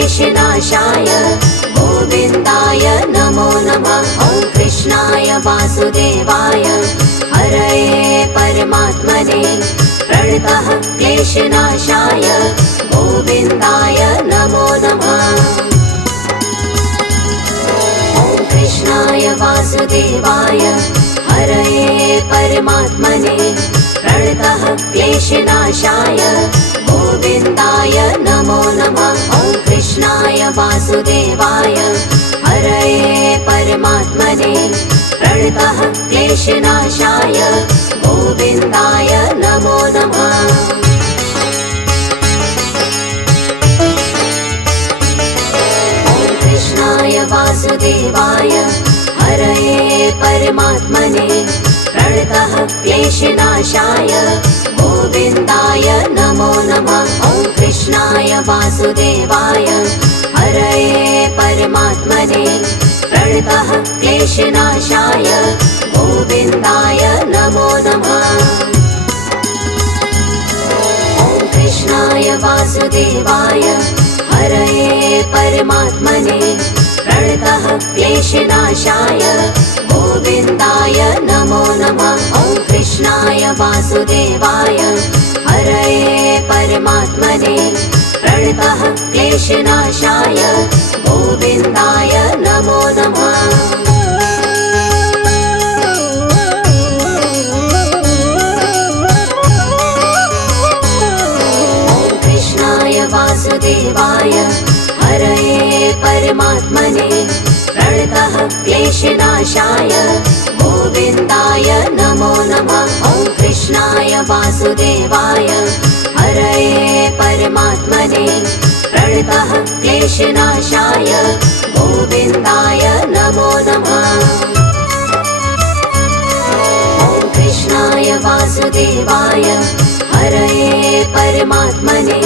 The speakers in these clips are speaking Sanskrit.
क्लेशनाशाय गोविन्दाय नमो नमः। ॐ कृष्णाय वासुदेवाय हरये परमात्मने प्रणतः क्लेशनाशाय गोविन्दाय नमो नमः। ॐ कृष्णाय वासुदेवाय हरये परमात्मने प्रणतः क्लेशनाशाय गोविन्दाय नमो नमः। ॐ कृष्णाय वासुदेवाय हरये परमात्मने प्रणतः क्लेशनाशाय गोविन्दाय नमो नमः। ॐ कृष्णाय वासुदेवाय हरये परमात्मने प्रणतः क्लेशनाशाय गोविन्दाय नमो नमः। ॐ कृष्णाय वासुदेवाय हरये परमात्मने प्रणतः क्लेशनाशाय गोविन्दाय नमो नमः। ॐ कृष्णाय वासुदेवाय हरये परमात्मने प्रणतः क्लेशनाशाय गोविन्दाय नमो नमः। ॐ कृष्णाय वासुदेवाय हरये परमात्मने प्रणतः क्लेशनाशाय गोविन्दाय नमो नमः। ॐ कृष्णाय वासुदेवाय हरये परमात्मने प्रणतः क्लेशनाशाय गोविन्दाय नमो नमः। ॐ कृष्णाय वासुदेवाय हरये परमात्मने प्रणतः क्लेशनाशाय गोविन्दाय नमो नमः। ॐ कृष्णाय वासुदेवाय हरये परमात्मने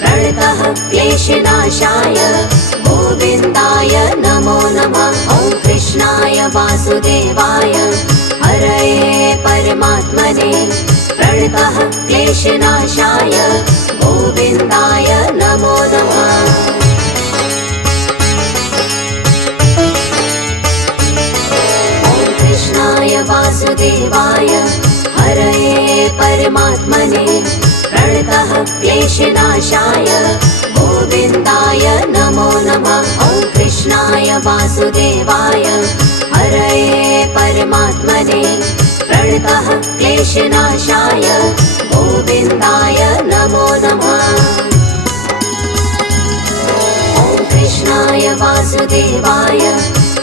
प्रणतः क्लेशनाशाय गोविन्दाय नमो नमः। ॐ कृष्णाय वासुदेवाय हरये परमात्मने प्रणतः क्लेशनाशाय गोविन्दाय नमो नमः। ॐ कृष्णाय वासुदेवाय हरये परमात्मने प्रणतः क्लेशनाशाय गोविन्दाय नमो नमः। ॐ कृष्णाय वासुदेवाय हरये परमात्मने प्रणतः क्लेशनाशाय गोविन्दाय नमो नमः। ॐ कृष्णाय वासुदेवाय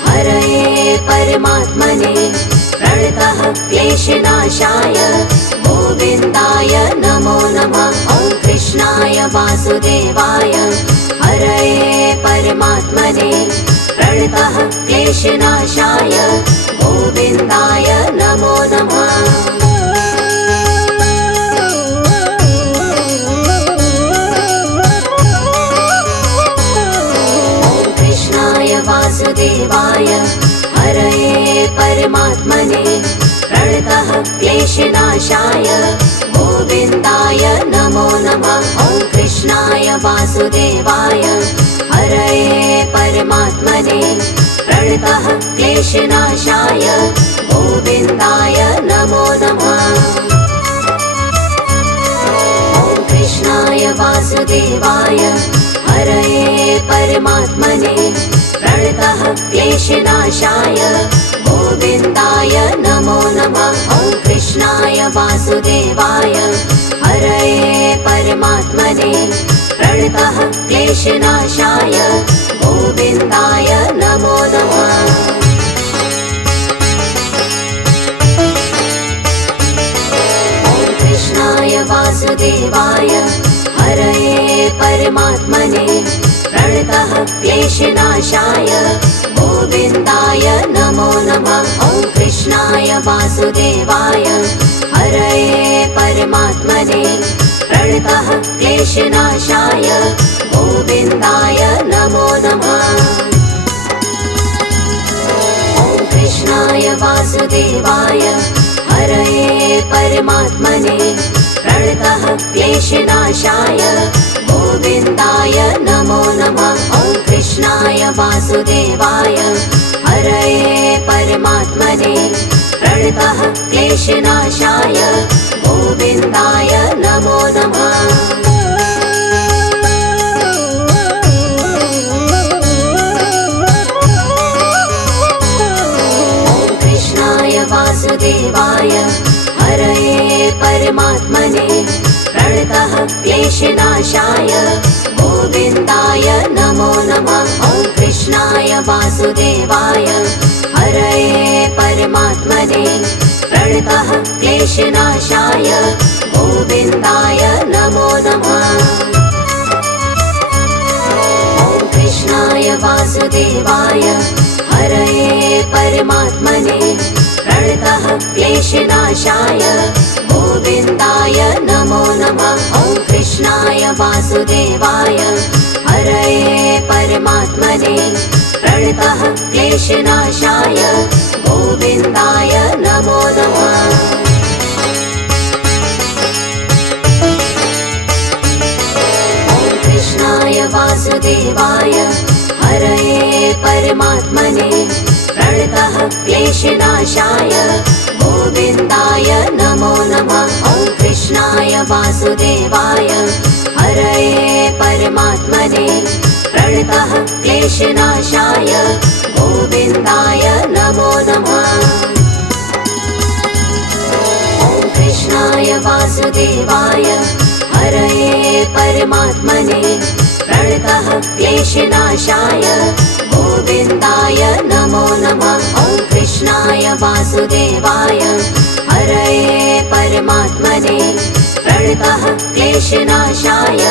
हरये परमात्मने प्रणतः क्लेशनाशाय गोविन्दाय नमो नमः। ॐ कृष्णाय वासुदेवाय हरये परमात्मने प्रणतः क्लेशनाशाय गोविन्दाय नमो नमः। ॐ कृष्णाय वासुदेवाय हरये परमात्मने प्रणतः क्लेशनाशाय गोविन्दाय नमो नमः। ॐ कृष्णाय वासुदेवाय हरये परमात्मने प्रणतः क्लेशनाशाय गोविन्दाय नमो नमः। ॐ कृष्णाय वासुदेवाय हरये परमात्मने प्रणतः क्लेशनाशाय गोविन्दाय नमो नमः। ॐ कृष्णाय वासुदेवाय हरये परमात्मने प्रणतः क्लेशनाशाय गोविन्दाय नमो नमः। ॐ कृष्णाय वासुदेवाय हरये परमात्मने प्रणतः क्लेशनाशाय गोविन्दाय नमो नमः। ॐ कृष्णाय वासुदेवाय हरये परमात्मने प्रणतः क्लेशनाशाय गोविन्दाय नमो नमः। ॐ कृष्णाय वासुदेवाय हरये परमात्मने प्रणतः क्लेशनाशाय गोविन्दाय नमो नमः। वासुदेवाय हरये परमात्मने प्रणतः क्लेशनाशाय गोविन्दाय नमो नमः। वासुदेवाय हरये परमात्मने प्रणतः क्लेशनाशाय गोविन्दाय नमो नमः। ॐ कृष्णाय वासुदेवाय हरये परमात्मने प्रणतः क्लेशनाशाय गोविन्दाय नमो नमः। ॐ कृष्णाय वासुदेवाय हरये परमात्मने प्रणतः क्लेशनाशाय गोविन्दाय नमो नमः। ॐ कृष्णाय वासुदेवाय हरये परमात्मने प्रणतः क्लेशनाशाय गोविन्दाय नमो नमः। ॐ कृष्णाय वासुदेवाय हरये परमात्मने प्रणतः क्लेशनाशाय गोविन्दाय नमो नमः। ॐ कृष्णाय वासुदेवाय हरये परमात्मने प्रणतः क्लेशनाशाय गोविन्दाय नमो नमः। ॐ कृष्णाय वासुदेवाय हरये परमात्मने प्रणतः क्लेशनाशाय गोविन्दाय नमो नमः। ॐ कृष्णाय वासुदेवाय हरये परमात्मने प्रणतः क्लेशनाशाय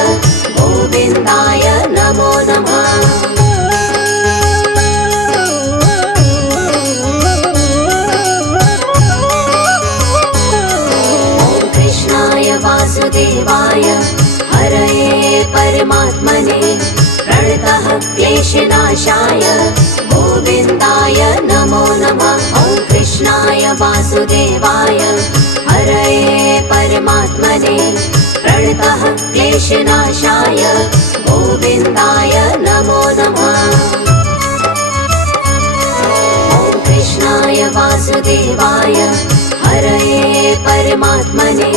गोविन्दाय नमो नमः। ॐ कृष्णाय वासुदेवाय हरये परमात्मने प्रणतः क्लेशनाशाय गोविन्दाय नमो नमः। ॐ कृष्णाय वासुदेवाय हरये परमात्मने प्रणतः क्लेशनाशाय गोविन्दाय नमो नमः। ॐ कृष्णाय वासुदेवाय हरये परमात्मने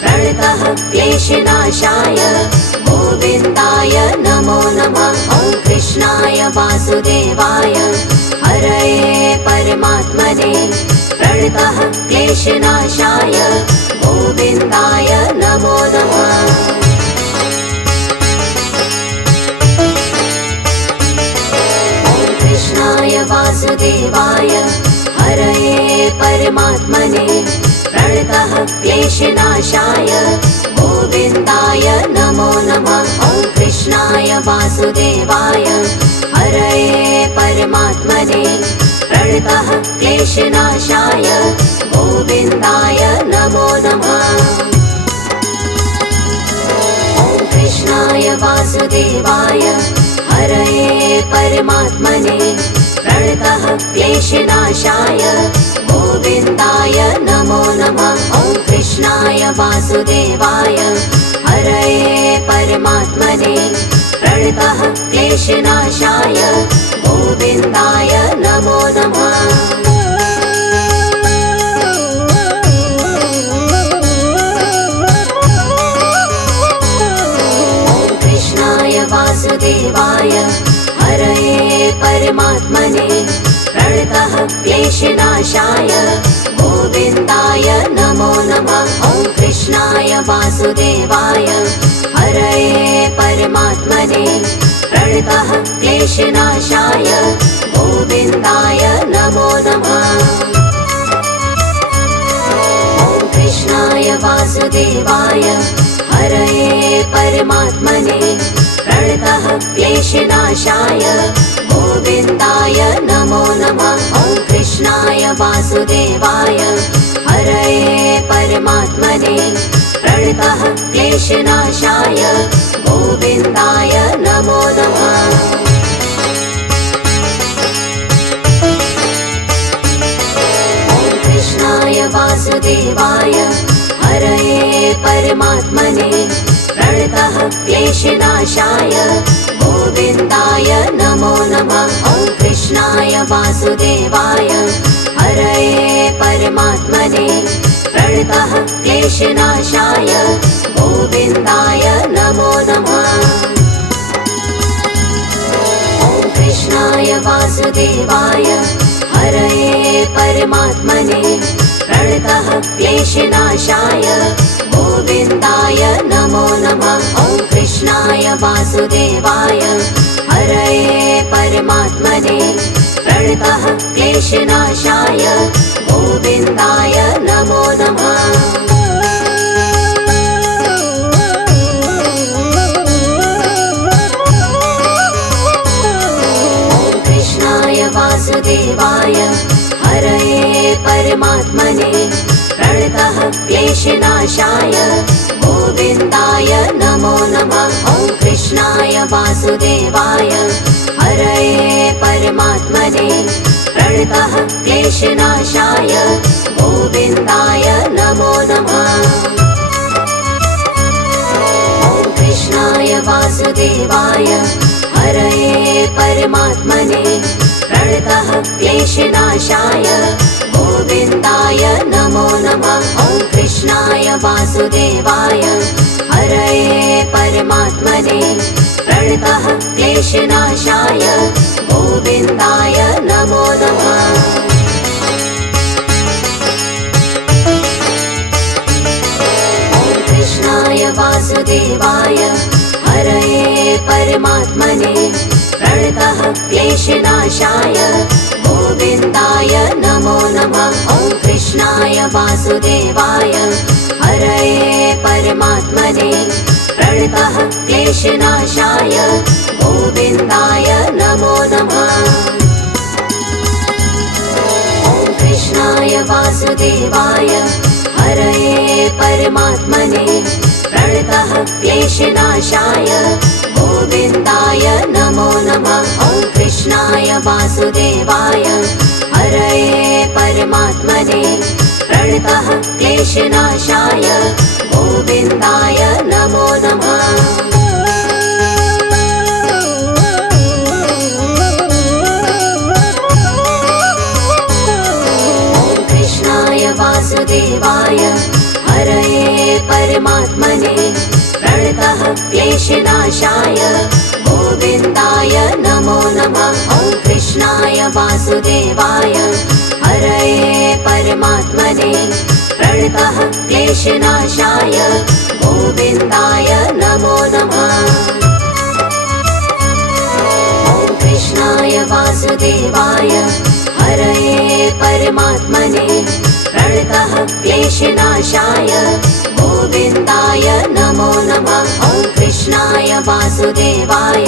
प्रणतः क्लेशनाशाय गोविन्दाय नमो नमः। ॐ कृष्णाय वासुदेवाय हरये परमात्मने प्रणतः क्लेशनाशाय गोविन्दाय नमो नमः। ॐ कृष्णाय वासुदेवाय हरये परमात्मने प्रणतः क्लेशनाशाय गोविन्दाय नमो नमः। ॐ कृष्णाय वासुदेवाय हरये परमात्मने प्रणतः क्लेशनाशाय गोविन्दाय नमो नमः। ॐ कृष्णाय वासुदेवाय हरये परमात्मने प्रणतः क्लेशनाशाय गोविन्दाय नमो नमः। ॐ कृष्णाय वासुदेवाय हरये परमात्मने प्रणतः क्लेशनाशाय गोविन्दाय नमो नमः। ॐ कृष्णाय वासुदेवाय हरये परमात्मने प्रणतः क्लेशनाशाय गोविन्दाय नमो नमः। ॐ कृष्णाय वासुदेवाय हरये परमात्मने प्रणतः क्लेशनाशाय गोविन्दाय नमो नमः। ॐ कृष्णाय वासुदेवाय हरये परमात्मने प्रणतः क्लेशनाशाय गोविन्दाय नमो नमः। ॐ कृष्णाय वासुदेवाय हरये परमात्मने प्रणतः क्लेशनाशाय गोविन्दाय नमो नमः। ॐ कृष्णाय वासुदेवाय हरये परमात्मने प्रणतः क्लेशनाशाय गोविन्दाय नमो नमः। ॐ वासुदेवाय हरये परमात्मने प्रणतः क्लेशनाशाय गोविन्दाय नमो नमः। ॐ कृष्णाय वासुदेवाय हरये परमात्मने प्रणतः क्लेशनाशाय गोविन्दाय नमो नमः। ॐ कृष्णाय वासुदेवाय हरये परमात्मने प्रणतः क्लेशनाशाय गोविन्दाय नमो नमः। ॐ कृष्णाय वासुदेवाय हरये परमात्मने प्रणतः क्लेशनाशाय गोविन्दाय नमो नमः। ॐ कृष्णाय वासुदेवाय हरये परमात्मने प्रणतः क्लेशनाशाय गोविन्दाय नमो नमः। ॐ कृष्णाय वासुदेवाय हरये परमात्मने प्रणतः क्लेशनाशाय गोविन्दाय नमो नमः। ॐ कृष्णाय वासुदेवाय हरये परमात्मने प्रणतः क्लेशनाशाय गोविन्दाय नमो नमः। ॐ कृष्णाय वासुदेवाय हरये परमात्मने प्रणतः क्लेशनाशाय गोविन्दाय नमो नमः। ॐ कृष्णाय वासुदेवाय हरये परमात्मने प्रणतः क्लेशनाशाय गोविन्दाय नमो नमः। ॐ कृष्णाय वासुदेवाय हरये परमात्मने प्रणतः क्लेशनाशाय गोविन्दाय नमो नमः। ॐ कृष्णाय वासुदेवाय हरये परमात्मने प्रणतः क्लेशनाशाय गोविन्दाय नमो नमः। ॐ कृष्णाय वासुदेवाय हरये परमात्मने प्रणतः क्लेशनाशाय गोविन्दाय नमो नमः। ॐ कृष्णाय वासुदेवाय हरये परमात्मने प्रणतः क्लेशनाशाय गोविन्दाय नमो नमः। ॐ कृष्णाय वासुदेवाय हरये परमात्मने प्रणतः क्लेशनाशाय गोविन्दाय नमो नमः। ॐ कृष्णाय वासुदेवाय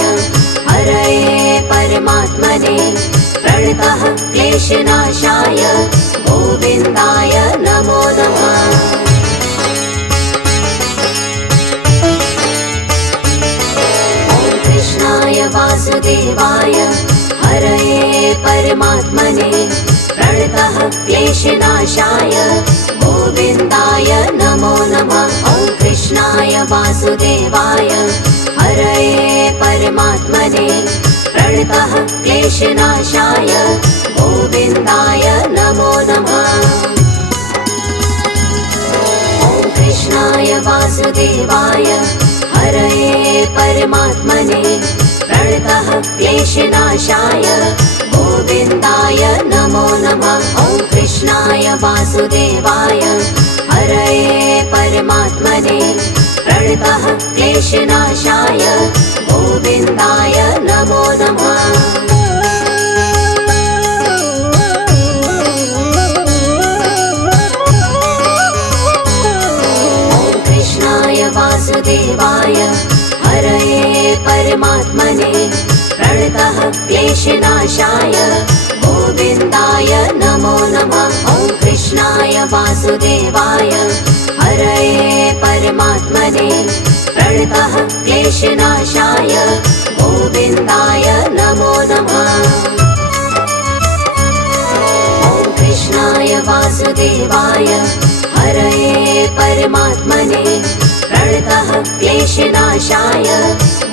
हरये परमात्मने प्रणतः क्लेशनाशाय गोविन्दाय नमो नमः। ॐ कृष्णाय वासुदेवाय हरये परमात्मने प्रणतः क्लेशनाशाय गोविन्दाय नमो नमः। ॐ कृष्णाय वासुदेवाय हरये परमात्मने प्रणतः क्लेशनाशाय गोविन्दाय नमो नमः। ॐ कृष्णाय वासुदेवाय हरये परमात्मने प्रणतः क्लेशनाशाय गोविन्दाय नमो नमः। ॐ कृष्णाय वासुदेवाय हरये परमात्मने प्रणतः क्लेशनाशाय गोविन्दाय नमो नमः। ॐ कृष्णाय वासुदेवाय हरये परमात्मने प्रणतः क्लेशनाशाय गोविन्दाय नमो नमः। ॐ कृष्णाय वासुदेवाय हरये परमात्मने प्रणतः क्लेशनाशाय गोविन्दाय नमो नमः। ॐ कृष्णाय वासुदेवाय हरये परमात्मने प्रणतः क्लेशनाशाय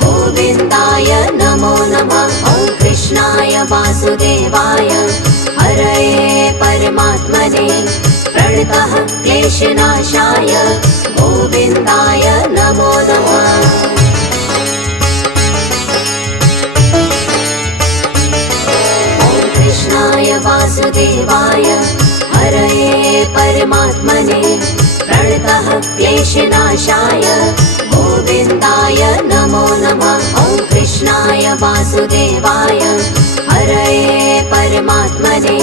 गोविन्दाय नमो नमः। ॐ कृष्णाय वासुदेवाय वासुदेवाय हरये परमात्मने प्रणतः क्लेशनाशाय गोविन्दाय नमो नमः। कृष्णाय वासुदेवाय हरये परमात्मने प्रणतः क्लेशनाशाय गोविन्दाय नमो नमः। ॐ कृष्णाय वासुदेवाय हरये परमात्मने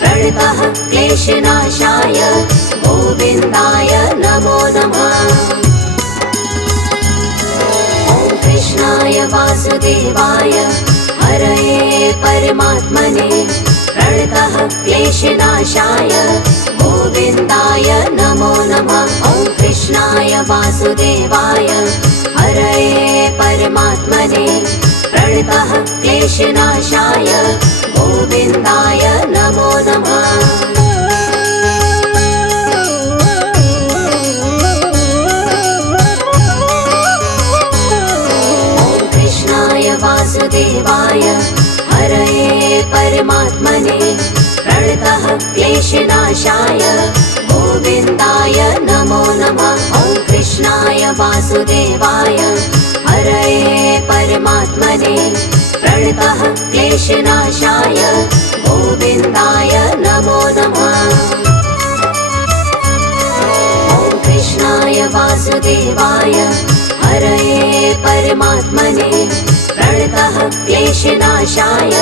प्रणतः क्लेशनाशाय गोविन्दाय नमो नमः। ॐ कृष्णाय वासुदेवाय हरये परमात्मने प्रणतः क्लेशनाशाय गोविन्दाय नमो नमः। ॐ कृष्णाय वासुदेवाय हरये परमात्मने प्रणतः क्लेशनाशाय गोविन्दाय नमो नमः। वासुदेवाय हरये परमात्मने प्रणतः क्लेशनाशाय गोविन्दाय नमो नमः। ॐ कृष्णाय वासुदेवाय हरये परमात्मने प्रणतः क्लेशनाशाय गोविन्दाय नमो नमः। ॐ कृष्णाय वासुदेवाय हरये परमात्मने प्रणतः क्लेशनाशाय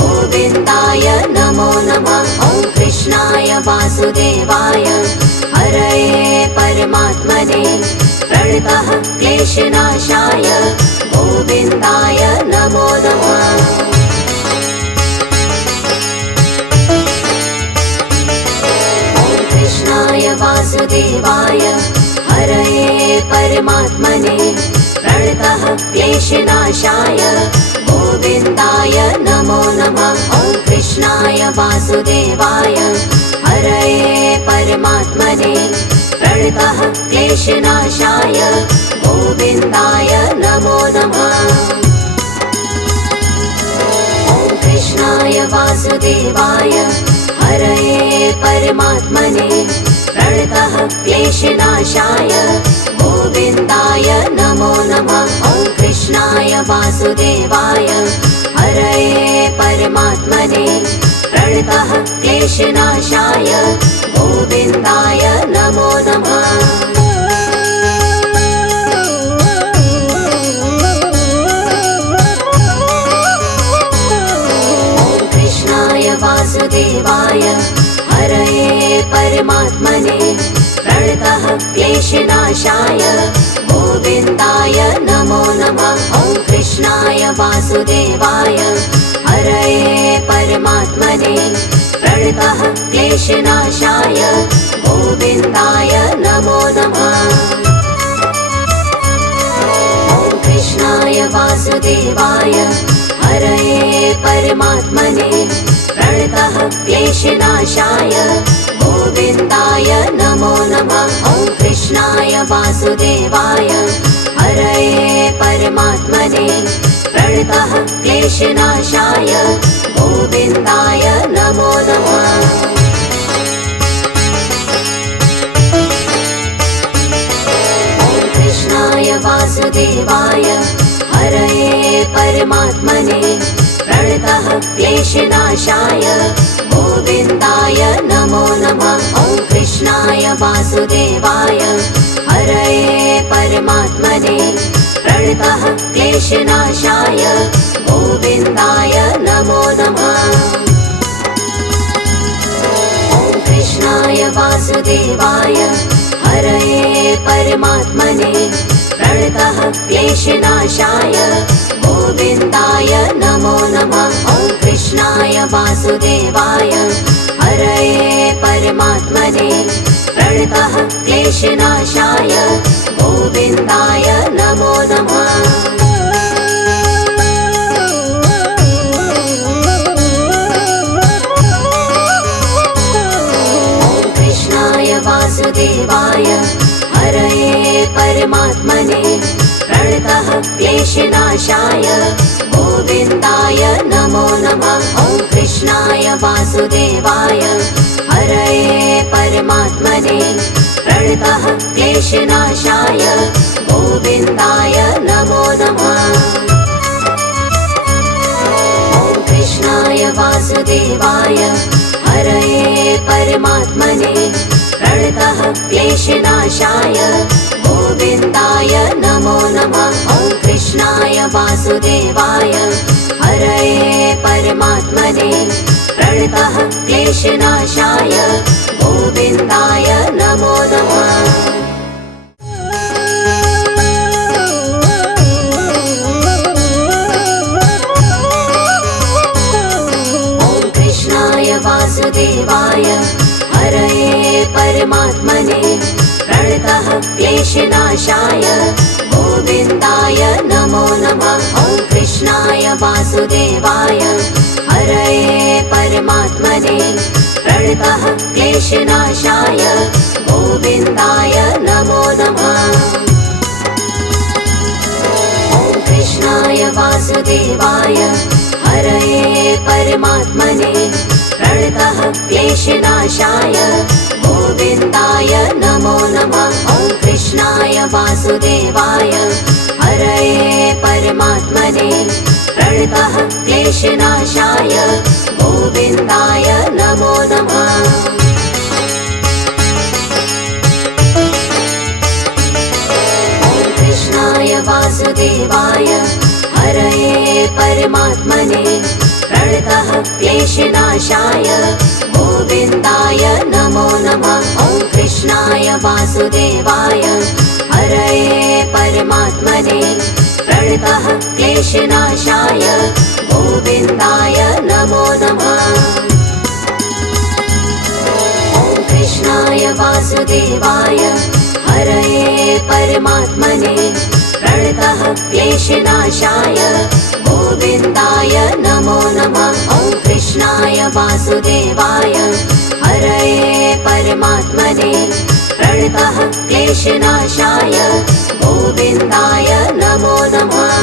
गोविन्दाय नमो नमः। ॐ कृष्णाय वासुदेवाय हरये परमात्मने प्रणतः क्लेशनाशाय गोविन्दाय नमो नमः। ॐ कृष्णाय वासुदेवाय हरये परमात्मने प्रणतः क्लेशनाशाय गोविन्दाय नमो नमः। ॐ कृष्णाय वासुदेवाय हरये परमात्मने प्रणतः क्लेशनाशाय गोविन्दाय नमो नमः। ॐ कृष्णाय वासुदेवाय हरये परमात्मने प्रणतः क्लेशनाशाय गोविन्दाय नमो नमः। ॐ कृष्णाय वासुदेवाय हरये परमात्मने प्रणतः क्लेशनाशाय गोविन्दाय नमो नमः। ॐ कृष्णाय वासुदेवाय हरये परमात्मने प्रणतः क्लेशनाशाय गोविन्दाय नमो नमः। ॐ कृष्णाय वासुदेवाय हरये परमात्मने प्रणतः क्लेशनाशाय गोविन्दाय नमो नमः। ॐ कृष्णाय वासुदेवाय हरये परमात्मने प्रणतः क्लेशनाशाय गोविन्दाय नमो नमः। ॐ कृष्णाय वासुदेवाय हरये परमात्मने प्रणतः क्लेशनाशाय गोविन्दाय नमो नमः। ॐ कृष्णाय वासुदेवाय हरये परमात्मने प्रणतः क्लेशनाशाय गोविन्दाय नमो नमः। ॐ कृष्णाय वासुदेवाय हरये परमात्मने प्रणतः क्लेशनाशाय गोविन्दाय नमो नमः। ॐ कृष्णाय वासुदेवाय हरये परमात्मने प्रणतः क्लेशनाशाय गोविन्दाय नमो नमः। ॐ कृष्णाय वासुदेवाय हरये परमात्मने प्रणतः क्लेशनाशाय गोविन्दाय नमो नमः। ॐ कृष्णाय वासुदेवाय हरये परमात्मने प्रणतः क्लेशनाशाय गोविन्दाय नमो नमः। ॐ कृष्णाय वासुदेवाय हरये परमात्मने प्रणतः क्लेशनाशाय गोविन्दाय नमो नमः। ॐ कृष्णाय वासुदेवाय हरये परमात्मने प्रणतः क्लेशनाशाय गोविन्दाय नमो नमः। ॐ कृष्णाय वासुदेवाय हरये परमात्मने प्रणतः क्लेशनाशाय गोविन्दाय नमो नमः। ॐ कृष्णाय वासुदेवाय हरये परमात्मने प्रणतः क्लेशनाशाय गोविन्दाय नमो नमः। ॐ कृष्णाय वासुदेवाय हरये परमात्मने प्रणतः क्लेशनाशाय गोविन्दाय नमो नमः। ॐ कृष्णाय वासुदेवाय हरये परमात्मने प्रणतः क्लेशनाशाय गोविन्दाय नमो नमः। ॐ कृष्णाय वासुदेवाय हरये परमात्मने प्रणतः क्लेशनाशाय गोविन्दाय नमो नमः। ॐ कृष्णाय वासुदेवाय हरये परमात्मने प्रणतः क्लेशनाशाय गोविन्दाय नमो नमः। ॐ कृष्णाय वासुदेवाय हरये परमात्मने प्रणतः क्लेशनाशाय गोविन्दाय नमो नमः। ॐ कृष्णाय वासुदेवाय हरये परमात्मने प्रणतः क्लेशनाशाय गोविन्दाय नमो नमः। ॐ कृष्णाय वासुदेवाय हरये परमात्मने प्रणतः क्लेशनाशाय गोविन्दाय नमो नमः।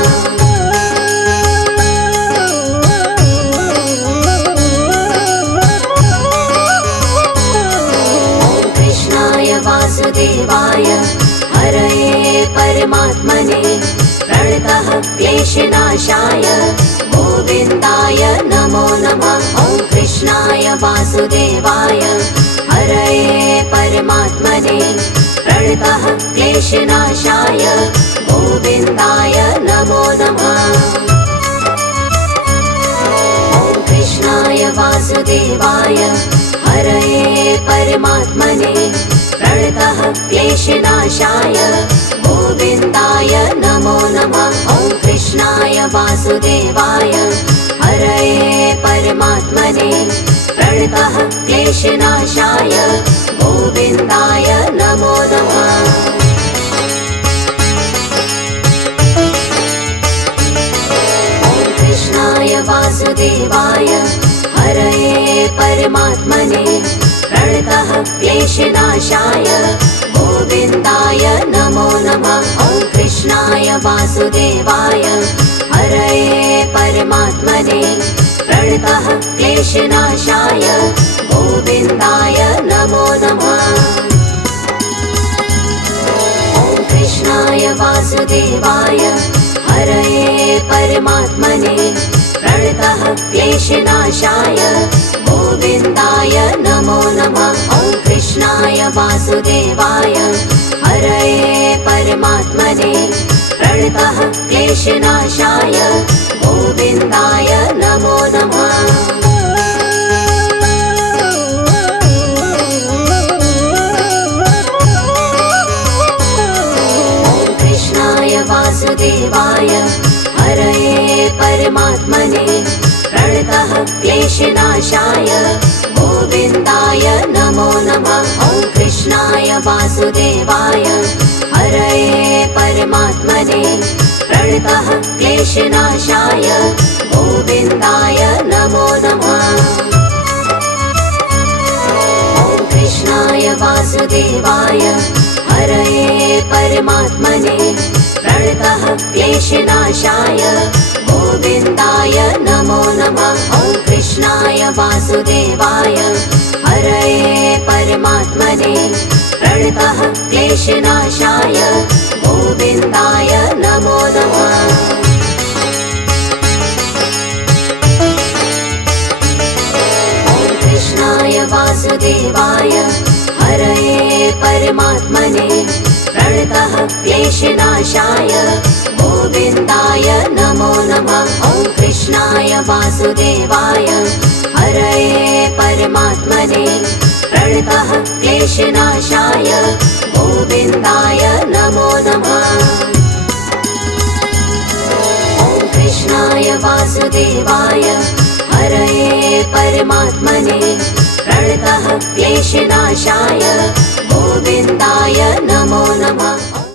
ॐ कृष्णाय वासुदेवाय हरये परमात्मने प्रणतः क्लेशनाशाय गोविन्दाय नमो नमः। ॐ कृष्णाय वासुदेवाय हरये परमात्मने प्रणतः क्लेशनाशाय गोविन्दाय नमो नमः। ॐ कृष्णाय वासुदेवाय हरये परमात्मने प्रणतः क्लेशनाशाय गोविन्दाय नमो नमः। ॐ कृष्णाय वासुदेवाय हरये परमात्मने प्रणतः क्लेशनाशाय गोविन्दाय नमो नमः। ॐ कृष्णाय वासुदेवाय हरये परमात्मने प्रणतः क्लेशनाशाय गोविन्दाय नमो नमः। ॐ कृष्णाय वासुदेवाय हरये परमात्मने प्रणतः क्लेशनाशाय गोविन्दाय नमो नमः। ॐ कृष्णाय वासुदेवाय हरये परमात्मने प्रणतः क्लेशनाशाय गोविन्दाय नमो नमः। ॐ कृष्णाय वासुदेवाय हरये परमात्मने प्रणतः क्लेशनाशाय गोविन्दाय नमो नमः। ॐ कृष्णाय वासुदेवाय हरये परमात्मने प्रणतः क्लेशनाशाय गोविन्दाय नमो नमः। ॐ कृष्णाय वासुदेवाय हरये परमात्मने प्रणतः क्लेशनाशाय गोविन्दाय नमो नमः। ॐ कृष्णाय वासुदेवाय हरये परमात्मने प्रणतः क्लेशनाशाय गोविन्दाय नमो नमः। ॐ कृष्णाय वासुदेवाय हरये परमात्मने प्रणतः क्लेशनाशाय गोविन्दाय नमो नमः। कृष्णाय वासुदेवाय हरये परमात्मने प्रणतः क्लेशनाशाय गोविन्दाय नमो नमः। ॐ कृष्णाय वासुदेवाय हरये परमात्मने प्रणतः क्लेशनाशाय गोविन्दाय नमो नमः। ॐ कृष्णाय वासुदेवाय हरये परमात्मने प्रणतः क्लेशनाशाय